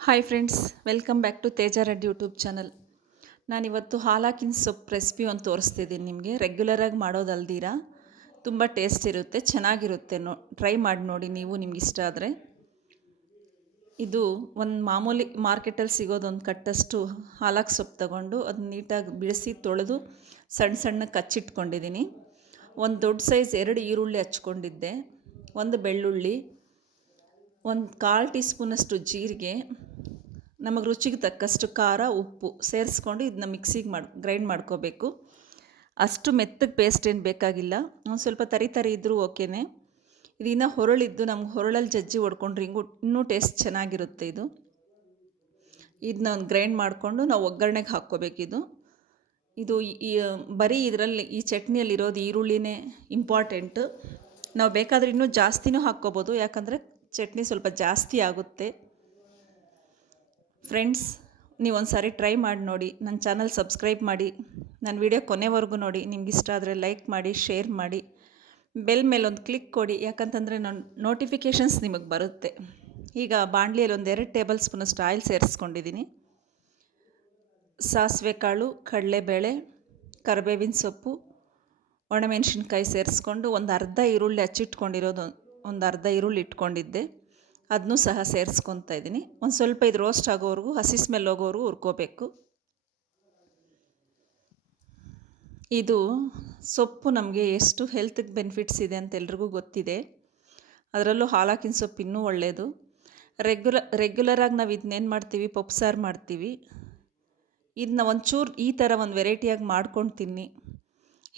Hi friends, welcome back to Teja red YouTube channel. ನಾನಿವತ್ತು ಹಾಲಾಕಿನ ಸೊಪ್ಪು ರೆಸಿಪಿ ಒಂದು ತೋರಿಸ್ತಿದ್ದೀನಿ ನಿಮಗೆ. ರೆಗ್ಯುಲರಾಗಿ ಮಾಡೋದಲ್ದಿರಾ ತುಂಬ ಟೇಸ್ಟ್ ಇರುತ್ತೆ, ಚೆನ್ನಾಗಿರುತ್ತೆ. ಟ್ರೈ ಮಾಡಿ ನೋಡಿ ನೀವು, ನಿಮ್ಗೆ ಇಷ್ಟ ಆದರೆ. ಇದು ಒಂದು ಮಾಮೂಲಿ ಮಾರ್ಕೆಟಲ್ಲಿ ಸಿಗೋದೊಂದು ಕಟ್ಟಷ್ಟು ಹಾಲಾಕ್ ಸೊಪ್ಪು ತಗೊಂಡು ಅದನ್ನ ನೀಟಾಗಿ ಬಿಡಿಸಿ ತೊಳೆದು ಸಣ್ಣ ಸಣ್ಣ ಕಚ್ಚಿಟ್ಕೊಂಡಿದ್ದೀನಿ. ಒಂದು ದೊಡ್ಡ ಸೈಜ್ 2 ಈರುಳ್ಳಿ ಹಚ್ಕೊಂಡಿದ್ದೆ, ಒಂದು ಬೆಳ್ಳುಳ್ಳಿ, ಒಂದು 1/4 ಟೀ ಸ್ಪೂನಷ್ಟು ಜೀರಿಗೆ, ನಮಗೆ ರುಚಿಗೆ ತಕ್ಕಷ್ಟು ಖಾರ, ಉಪ್ಪು ಸೇರಿಸ್ಕೊಂಡು ಇದನ್ನ ಮಿಕ್ಸಿಗೆ ಗ್ರೈಂಡ್ ಮಾಡ್ಕೋಬೇಕು. ಅಷ್ಟು ಮೆತ್ತಗೆ ಪೇಸ್ಟ್ ಏನು ಬೇಕಾಗಿಲ್ಲ, ಒಂದು ಸ್ವಲ್ಪ ತರಿ ತರಿ ಇದ್ದರೂ ಓಕೆನೇ. ಇದನ್ನ ಹೊರಳಿದ್ದು ನಮ್ಗೆ ಹೊರಳಲ್ಲಿ ಜಜ್ಜಿ ಹೊಡ್ಕೊಂಡ್ರೆ ಇನ್ನೂ ಟೇಸ್ಟ್ ಚೆನ್ನಾಗಿರುತ್ತೆ. ಇದನ್ನ ಒಂದು ಗ್ರೈಂಡ್ ಮಾಡಿಕೊಂಡು ನಾವು ಒಗ್ಗರಣೆಗೆ ಹಾಕ್ಕೋಬೇಕಿದು. ಇದು ಬರೀ ಇದರಲ್ಲಿ ಈ ಚಟ್ನಿಯಲ್ಲಿರೋದು ಈರುಳ್ಳಿನೇ ಇಂಪಾರ್ಟೆಂಟು. ನಾವು ಬೇಕಾದರೆ ಇನ್ನೂ ಜಾಸ್ತಿನೂ ಹಾಕ್ಕೋಬೋದು, ಯಾಕಂದರೆ ಚಟ್ನಿ ಸ್ವಲ್ಪ ಜಾಸ್ತಿ ಆಗುತ್ತೆ. ಫ್ರೆಂಡ್ಸ್, ನೀವು ಒಂದು ಸಾರಿ ಟ್ರೈ ಮಾಡಿ ನೋಡಿ. ನನ್ನ ಚಾನಲ್ ಸಬ್ಸ್ಕ್ರೈಬ್ ಮಾಡಿ, ನನ್ನ ವಿಡಿಯೋ ಕೊನೆವರೆಗೂ ನೋಡಿ. ನಿಮ್ಗೆ ಇಷ್ಟ ಆದರೆ ಲೈಕ್ ಮಾಡಿ, ಶೇರ್ ಮಾಡಿ, ಬೆಲ್ ಮೇಲೆ ಒಂದು ಕ್ಲಿಕ್ ಕೊಡಿ, ಯಾಕಂತಂದರೆ ನನ್ನ ನೋಟಿಫಿಕೇಷನ್ಸ್ ನಿಮಗೆ ಬರುತ್ತೆ. ಈಗ ಬಾಣಲಿಯಲ್ಲಿ ಒಂದು 2 ಟೇಬಲ್ ಸ್ಪೂನಷ್ಟು ಆಯಿಲ್ ಸೇರಿಸ್ಕೊಂಡಿದ್ದೀನಿ. ಸಾಸಿವೆ ಕಾಳು, ಕಡಲೆಬೇಳೆ, ಕರಿಬೇವಿನ ಸೊಪ್ಪು, ಒಣಮೆಣಸಿನ್ಕಾಯಿ ಸೇರಿಸ್ಕೊಂಡು ಒಂದು ಅರ್ಧ ಈರುಳ್ಳಿ ಹಚ್ಚಿಟ್ಕೊಂಡಿರೋದು, ಒಂದು ಅರ್ಧ ಈರುಳ್ಳಿ ಇಟ್ಕೊಂಡಿದ್ದೆ, ಅದನ್ನೂ ಸಹ ಸೇರಿಸ್ಕೊತಾ ಇದ್ದೀನಿ. ಒಂದು ಸ್ವಲ್ಪ ಇದು ರೋಸ್ಟ್ ಆಗೋವರೆಗೂ, ಹಸಿ ಸ್ಮೆಲ್ ಹೋಗೋವರೆಗೂ ಹುರ್ಕೋಬೇಕು. ಇದು ಸೊಪ್ಪು ನಮಗೆ ಎಷ್ಟು ಹೆಲ್ತ್ಗೆ ಬೆನಿಫಿಟ್ಸ್ ಇದೆ ಅಂತ ಎಲ್ರಿಗೂ ಗೊತ್ತಿದೆ. ಅದರಲ್ಲೂ ಹಾಲಾಕಿನ ಸೊಪ್ಪು ಇನ್ನೂ ಒಳ್ಳೆಯದು. ರೆಗ್ಯುಲರಾಗಿ ನಾವು ಇದನ್ನೇನು ಮಾಡ್ತೀವಿ, ಪಪ್ಪು ಸಾರು ಮಾಡ್ತೀವಿ. ಇದನ್ನ ಒಂಚೂರು ಈ ಥರ ಒಂದು ವೆರೈಟಿಯಾಗಿ ಮಾಡ್ಕೊಂಡು ತಿನ್ನಿ,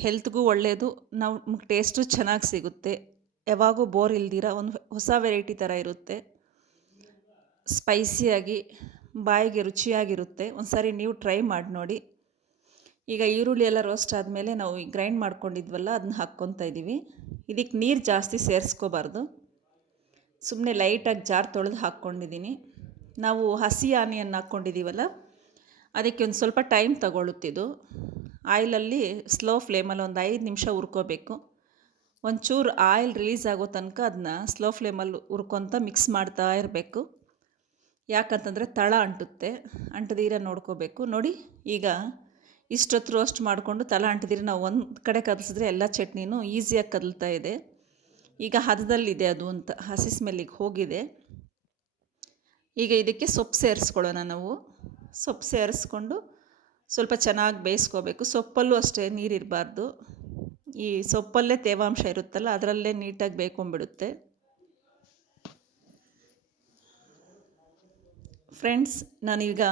ಹೆಲ್ತ್ಗೂ ಒಳ್ಳೆಯದು, ನಮ್ಗೆ ಟೇಸ್ಟು ಚೆನ್ನಾಗಿ ಸಿಗುತ್ತೆ. ಯಾವಾಗೂ ಬೋರ್ ಇಲ್ದಿರ ಒಂದು ಹೊಸ ವೆರೈಟಿ ಥರ ಇರುತ್ತೆ, ಸ್ಪೈಸಿಯಾಗಿ, ಬಾಯಿಗೆ ರುಚಿಯಾಗಿರುತ್ತೆ. ಒಂದು ಸಾರಿ ನೀವು ಟ್ರೈ ಮಾಡಿ ನೋಡಿ. ಈಗ ಈರುಳ್ಳಿ ಎಲ್ಲ ರೋಸ್ಟ್ ಆದಮೇಲೆ ನಾವು ಈ ಗ್ರೈಂಡ್ ಮಾಡ್ಕೊಂಡಿದ್ವಲ್ಲ ಅದನ್ನ ಹಾಕ್ಕೊತಾ ಇದ್ದೀವಿ. ಇದಕ್ಕೆ ನೀರು ಜಾಸ್ತಿ ಸೇರಿಸ್ಕೋಬಾರ್ದು, ಸುಮ್ಮನೆ ಲೈಟಾಗಿ ಜಾರ್ ತೊಳೆದು ಹಾಕ್ಕೊಂಡಿದ್ದೀನಿ. ನಾವು ಹಸಿ ಆನಿಯನ್ ಹಾಕ್ಕೊಂಡಿದ್ದೀವಲ್ಲ, ಅದಕ್ಕೆ ಒಂದು ಸ್ವಲ್ಪ ಟೈಮ್ ತಗೊಳ್ಳುತ್ತಿದ್ದು. ಆಯಿಲಲ್ಲಿ ಸ್ಲೋ ಫ್ಲೇಮಲ್ಲಿ ಒಂದು 5 ನಿಮಿಷ ಹುರ್ಕೋಬೇಕು. ಒಂಚೂರು ಆಯಿಲ್ ರಿಲೀಸ್ ಆಗೋ ತನಕ ಅದನ್ನ ಸ್ಲೋ ಫ್ಲೇಮಲ್ಲಿ ಹುರ್ಕೊತ ಮಿಕ್ಸ್ ಮಾಡ್ತಾ ಇರಬೇಕು. ಯಾಕಂತಂದರೆ ತಳ ಅಂಟದಿರ ನೋಡ್ಕೋಬೇಕು. ನೋಡಿ, ಈಗ ಇಷ್ಟೊತ್ತು ರೋಸ್ಟ್ ಮಾಡಿಕೊಂಡು ತಳ ಅಂಟದಿರ ನಾವು ಒಂದು ಕಡೆ ಕದಲಿಸಿದ್ರೆ ಎಲ್ಲ ಚಟ್ನಿನೂ ಈಸಿಯಾಗಿ ಕದಲ್ತಾ ಇದೆ. ಈಗ ಹದದಲ್ಲಿದೆ ಅದು ಅಂತ, ಹಸಿ ಸ್ಮೆಲ್ಲಿಗೆ ಹೋಗಿದೆ. ಈಗ ಇದಕ್ಕೆ ಸೊಪ್ಪು ಸೇರಿಸ್ಕೊಳ್ಳೋಣ. ನಾವು ಸೊಪ್ಪು ಸೇರಿಸ್ಕೊಂಡು ಸ್ವಲ್ಪ ಚೆನ್ನಾಗಿ ಬೇಯಿಸ್ಕೋಬೇಕು. ಸೊಪ್ಪಲ್ಲೂ ಅಷ್ಟೇ ನೀರಿರಬಾರ್ದು, ಈ ಸೊಪ್ಪಲ್ಲೇ ತೇವಾಂಶ ಇರುತ್ತಲ್ಲ ಅದರಲ್ಲೇ ನೀಟಾಗಿ ಬೇಯ್ಕೊಂಬಿಡುತ್ತೆ. ಫ್ರೆಂಡ್ಸ್, ನಾನೀಗ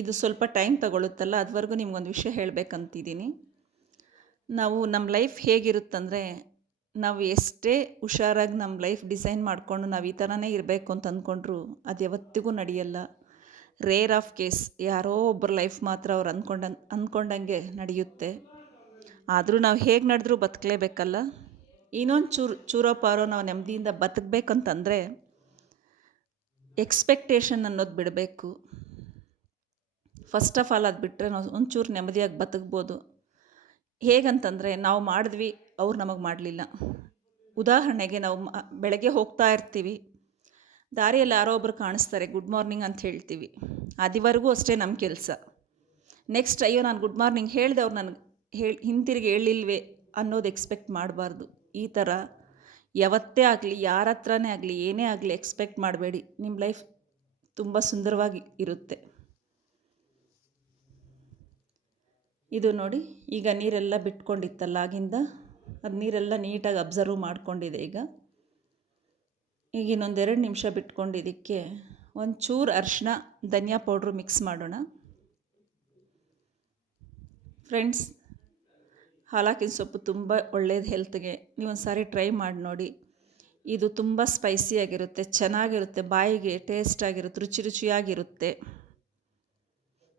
ಇದು ಸ್ವಲ್ಪ ಟೈಮ್ ತಗೊಳ್ಳುತ್ತಲ್ಲ, ಅದುವರೆಗೂ ನಿಮ್ಗೊಂದು ವಿಷಯ ಹೇಳಬೇಕಂತಿದ್ದೀನಿ. ನಮ್ಮ ಲೈಫ್ ಹೇಗಿರುತ್ತಂದರೆ, ನಾವು ಎಷ್ಟೇ ಹುಷಾರಾಗಿ ನಮ್ಮ ಲೈಫ್ ಡಿಸೈನ್ ಮಾಡಿಕೊಂಡು ನಾವು ಈ ಥರನೇ ಇರಬೇಕು ಅಂತ ಅಂದ್ಕೊಂಡ್ರು ಅದು ಯಾವತ್ತಿಗೂ ನಡೆಯಲ್ಲ. ರೇರ್ ಆಫ್ ಕೇಸ್, ಯಾರೋ ಒಬ್ಬರ ಲೈಫ್ ಮಾತ್ರ ಅವ್ರು ಅಂದ್ಕೊಂಡಂಗೆ ನಡೆಯುತ್ತೆ. ಆದರೂ ನಾವು ಹೇಗೆ ನಡೆದ್ರೂ ಬದುಕಲೇಬೇಕಲ್ಲ. ಇನ್ನೊಂದು ಚೂರೋ ಪಾರೋ ನಾವು ನೆಮ್ಮದಿಯಿಂದ ಬದುಕಬೇಕಂತಂದರೆ ಎಕ್ಸ್ಪೆಕ್ಟೇಷನ್ ಅನ್ನೋದು ಬಿಡಬೇಕು. ಫಸ್ಟ್ ಆಫ್ ಆಲ್ ಅದು ಬಿಟ್ಟರೆ ನಾವು ಒಂಚೂರು ನೆಮ್ಮದಿಯಾಗಿ ಬದುಕ್ಬೋದು. ಹೇಗಂತಂದರೆ, ನಾವು ಮಾಡಿದ್ವಿ, ಅವ್ರು ನಮಗೆ ಮಾಡಲಿಲ್ಲ. ಉದಾಹರಣೆಗೆ, ನಾವು ಬೆಳಗ್ಗೆ ಹೋಗ್ತಾ ಇರ್ತೀವಿ, ದಾರಿಯಲ್ಲಿ ಯಾರೋ ಒಬ್ರು ಕಾಣಿಸ್ತಾರೆ, ಗುಡ್ ಮಾರ್ನಿಂಗ್ ಅಂತ ಹೇಳ್ತೀವಿ. ಅದುವರೆಗೂ ಅಷ್ಟೇ ನಮ್ಮ ಕೆಲಸ. ನೆಕ್ಸ್ಟ್, ಅಯ್ಯೋ ನಾನು ಗುಡ್ ಮಾರ್ನಿಂಗ್ ಹೇಳಿದೆ, ಅವ್ರು ನನಗೆ ಹಿಂತಿರುಗಿ ಹೇಳಿಲ್ವೇ ಅನ್ನೋದು ಎಕ್ಸ್ಪೆಕ್ಟ್ ಮಾಡಬಾರ್ದು. ಈ ಥರ ಯಾವತ್ತೇ ಆಗಲಿ, ಯಾರ ಹತ್ರನೇ ಆಗಲಿ, ಏನೇ ಆಗಲಿ ಎಕ್ಸ್ಪೆಕ್ಟ್ ಮಾಡಬೇಡಿ. ನಿಮ್ಮ ಲೈಫ್ ತುಂಬ ಸುಂದರವಾಗಿ ಇರುತ್ತೆ. ಇದು ನೋಡಿ, ಈಗ ನೀರೆಲ್ಲ ಬಿಟ್ಕೊಂಡಿತ್ತಲ್ಲ ಆಗಿಂದ, ಅದು ನೀರೆಲ್ಲ ನೀಟಾಗಿ ಅಬ್ಸರ್ವ್ ಮಾಡ್ಕೊಂಡಿದೆ. ಈಗ ಇನ್ನೊಂದು 2 ನಿಮಿಷ ಬಿಟ್ಕೊಂಡಿದ್ದಕ್ಕೆ ಒಂಚೂರು ಅರಿಶಿನ, ಧನಿಯಾ ಪೌಡ್ರು ಮಿಕ್ಸ್ ಮಾಡೋಣ. ಫ್ರೆಂಡ್ಸ್, ಹಾಲಾಕಿನ ಸೊಪ್ಪು ತುಂಬ ಒಳ್ಳೆಯದು ಹೆಲ್ತ್ಗೆ. ನೀವೊಂದು ಸಾರಿ ಟ್ರೈ ಮಾಡಿ ನೋಡಿ. ಇದು ತುಂಬ ಸ್ಪೈಸಿಯಾಗಿರುತ್ತೆ, ಚೆನ್ನಾಗಿರುತ್ತೆ, ಬಾಯಿಗೆ ಟೇಸ್ಟಾಗಿರುತ್ತೆ, ರುಚಿಯಾಗಿರುತ್ತೆ.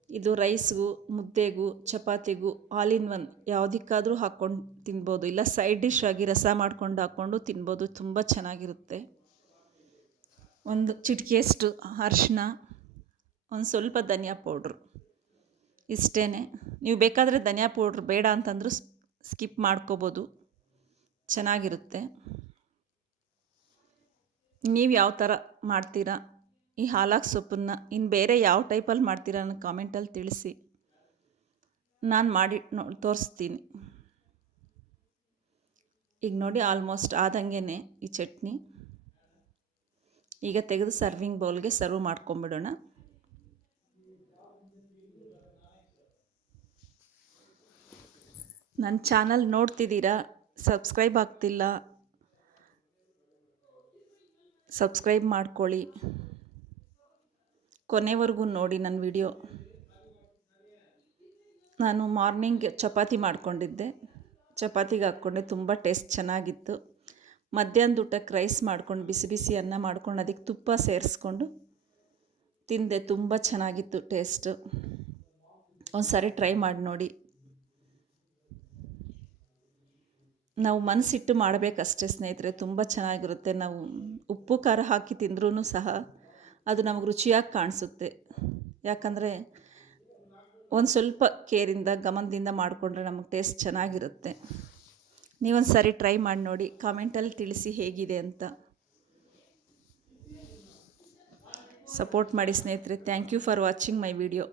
ಇದು ರೈಸ್ಗೂ, ಮುದ್ದೆಗೂ, ಚಪಾತಿಗೂ, ಆಲ್ ಇನ್ ಒನ್ ಯಾವುದಕ್ಕಾದರೂ ಹಾಕ್ಕೊಂಡು ತಿನ್ಬೋದು. ಇಲ್ಲ ಸೈಡ್ ಡಿಶ್ ಆಗಿ ರಸ ಮಾಡ್ಕೊಂಡು ಹಾಕ್ಕೊಂಡು ತಿನ್ಬೋದು, ತುಂಬ ಚೆನ್ನಾಗಿರುತ್ತೆ. ಒಂದು ಚಿಟಿಕೆಯಷ್ಟು ಅರಿಶಿನ, ಒಂದು ಸ್ವಲ್ಪ ಧನಿಯಾ ಪೌಡ್ರು, ಇಷ್ಟೇ. ನೀವು ಬೇಕಾದರೆ ಧನಿಯಾ ಪೌಡ್ರ್ ಬೇಡ ಅಂತಂದರೂ ಸ್ಕಿಪ್ ಮಾಡ್ಕೋಬೋದು, ಚೆನ್ನಾಗಿರುತ್ತೆ. ನೀವು ಯಾವ ಥರ ಮಾಡ್ತೀರಾ, ಈ ಹಾಲಾಕ್ ಸೊಪ್ಪನ್ನು ಇನ್ನು ಬೇರೆ ಯಾವ ಟೈಪಲ್ಲಿ ಮಾಡ್ತೀರಾ ಅನ್ನೋ ಕಾಮೆಂಟಲ್ಲಿ ತಿಳಿಸಿ. ನಾನು ಮಾಡಿ ತೋರಿಸ್ತೀನಿ. ಈಗ ನೋಡಿ ಆಲ್ಮೋಸ್ಟ್ ಆದಂಗೆ ಈ ಚಟ್ನಿ. ಈಗ ತೆಗೆದು ಸರ್ವಿಂಗ್ ಬೌಲ್ಗೆ ಸರ್ವ್ ಮಾಡ್ಕೊಂಬಿಡೋಣ. ನನ್ನ ಚಾನಲ್ ನೋಡ್ತಿದ್ದೀರಾ, ಸಬ್ಸ್ಕ್ರೈಬ್ ಆಗ್ತಿಲ್ಲ, ಸಬ್ಸ್ಕ್ರೈಬ್ ಮಾಡ್ಕೊಳ್ಳಿ. ಕೊನೆವರೆಗೂ ನೋಡಿ ನನ್ನ ವಿಡಿಯೋ. ನಾನು ಮಾರ್ನಿಂಗ್ ಚಪಾತಿ ಮಾಡ್ಕೊಂಡಿದ್ದೆ, ಚಪಾತಿಗೆ ಹಾಕ್ಕೊಂಡೆ, ತುಂಬ ಟೇಸ್ಟ್ ಚೆನ್ನಾಗಿತ್ತು. ಮಧ್ಯಾಹ್ನದ ಊಟಕ್ಕೆ ರೈಸ್ ಮಾಡ್ಕೊಂಡು ಬಿಸಿ ಬಿಸಿ ಅನ್ನ ಮಾಡ್ಕೊಂಡು ಅದಕ್ಕೆ ತುಪ್ಪ ಸೇರಿಸ್ಕೊಂಡು ತಿಂದೆ. ತುಂಬ ಚೆನ್ನಾಗಿತ್ತು ಟೇಸ್ಟು. ಒಂದು ಸಾರಿ ಟ್ರೈ ಮಾಡಿ ನೋಡಿ. ನಾವು ಮನಸ್ಸಿಟ್ಟು ಮಾಡಬೇಕಷ್ಟೇ ಸ್ನೇಹಿತರೆ, ತುಂಬ ಚೆನ್ನಾಗಿರುತ್ತೆ. ನಾವು ಉಪ್ಪು ಖಾರ ಹಾಕಿ ತಿಂದ್ರೂ ಸಹ ಅದು ನಮಗೆ ರುಚಿಯಾಗಿ ಕಾಣಿಸುತ್ತೆ. ಯಾಕಂದರೆ ಒಂದು ಸ್ವಲ್ಪ ಕೇರಿಂದ ಗಮನದಿಂದ ಮಾಡಿಕೊಂಡ್ರೆ ನಮಗೆ ಟೇಸ್ಟ್ ಚೆನ್ನಾಗಿರುತ್ತೆ. ನೀವೊಂದು ಸಾರಿ ಟ್ರೈ ಮಾಡಿ ನೋಡಿ, ಕಾಮೆಂಟಲ್ಲಿ ತಿಳಿಸಿ ಹೇಗಿದೆ ಅಂತ. ಸಪೋರ್ಟ್ ಮಾಡಿ ಸ್ನೇಹಿತರೆ. Thank you for watching my video.